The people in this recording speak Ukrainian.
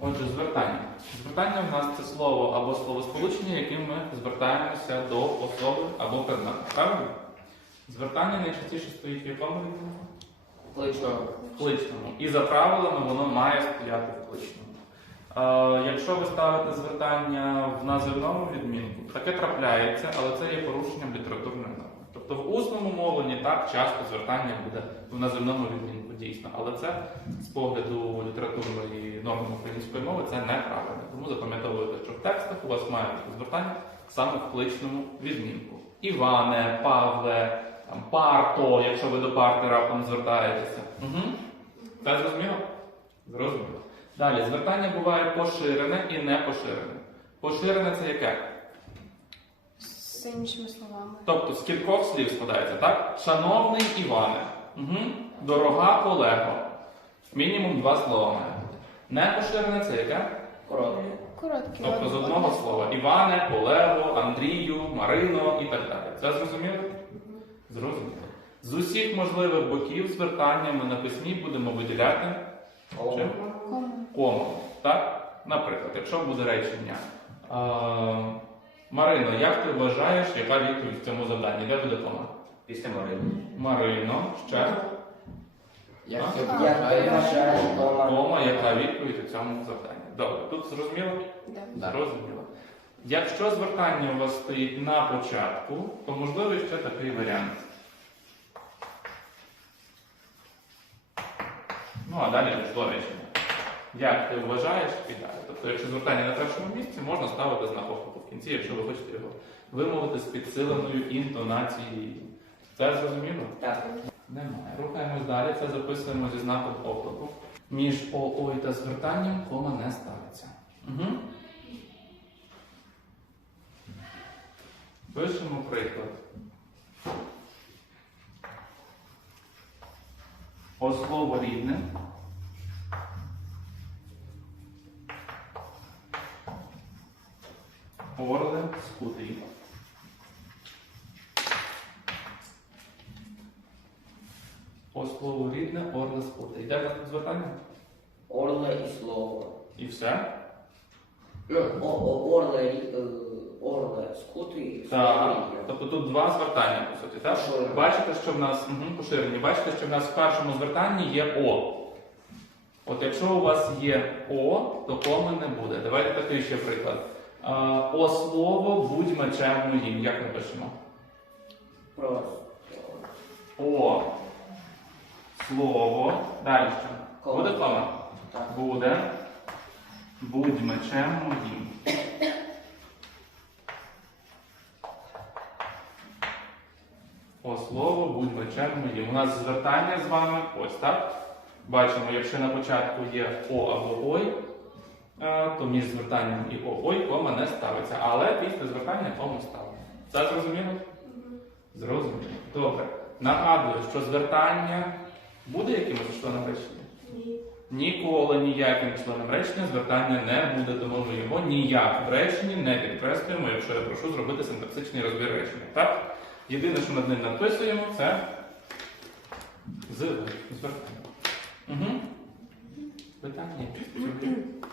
Отже, звертання. Звертання в нас це слово або словосполучення, яким ми звертаємося до особи або предмету. Правильно? Звертання найчастіше стоїть в якому? В кличному. І за правилами воно має стояти в кличному. Е, якщо ви ставите звертання в називному відмінку, таке трапляється, але це є порушенням літературної норми. Тобто в усному мовленні так часто звертання буде в називному відмінку дійсно, але це з погляду літературної норми української мови це неправильно. Тому запам'ятовуйте, що в текстах у вас має бути звертання саме в кличному відмінку. Іване, Павле, там, парто, якщо ви до парти раптом звертаєтеся. Угу. Це зрозуміло? Зрозуміло. Далі, звертання буває поширене і не поширене. Поширене це яке? З іншими словами. Тобто з кількох слів складається, так? Шановний Іване. Угу. Дорога колего. Мінімум два слова має бути. Не поширене це яке? Коротке. Короткі. Тобто з одного слова. Іване, колего, Андрію, Марино і так далі. Це зрозуміло? Зрозуміло. З усіх можливих боків звертання ми на письмі будемо виділяти чим? Кому? Кому. Так? Наприклад, якщо буде речення. е, Марино, як ти вважаєш, яка відповідь в цьому завданні? Де буде кома? Після Марини. Марино, ще Як ти А. вважаєш, кома, яка відповідь у цьому завданні. Добре, тут зрозуміло? Да. Зрозуміло. Якщо звертання у вас стоїть на початку, то можливий ще такий варіант. Ну, а далі речення. Як ти вважаєш і далі. Тобто, якщо звертання на першому місці, можна ставити знак оклику в кінці, якщо ви хочете його вимовити з підсиленою інтонацією. Це зрозуміло? Так. Немає. Рухаємось далі. Це записуємо зі знаком оклику. Між ОО та звертанням кома не ставиться. Угу. Пишемо приклад. О слово рідне. Орле скутий. По слову рідне, орле скутий. Йде тут звертання? Орле і слово. І все? Ну, о, о, орле, е, орле, скути, Так. Тобто тут два звертання, по суті, так? Бачите, що в нас угу, поширені. Бачите, що в нас в першому звертанні є О. От якщо у вас є О, то коми не буде. Давайте такий ще приклад. О слово будь мечем моїм. Як ми пишемо? Просто. О слово. Далі що? Кома. Буде кома? Так. Буде. Будь мечем моїм. О слово, будь мечем моїм. У нас звертання з вами ось так. Бачимо, якщо на початку є О або Ой, то між звертанням і Ой кома не ставиться. Але після звертання кому ставимо. Це зрозуміло? Зрозуміло. Добре. Нагадую, що звертання буде якимось членом речення? Ні. Ніколи ніяким членом речення звертання не буде, тому ми його ніяк в реченні не підкреслюємо, якщо я прошу зробити синтаксичний розбір речення. Так? Єдине, що над ним написуємо, це з звертання. Угу. Питання?